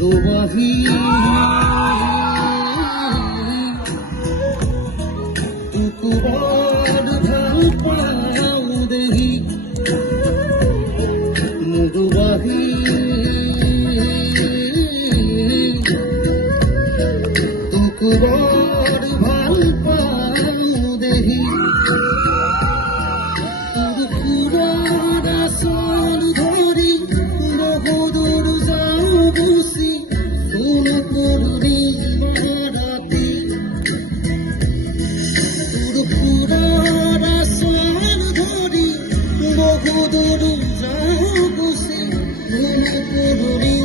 রুবাহি তুকুবর ভাল পাও দেহি মুরুবাহি তুকুবর ভাল পাও দেহি তুকুবর আসল ধরি বহুদূর যাও বসি কোন করবি রাতি তুকুবর আসল ধরি বহুদূর যাও বসি কোন করবি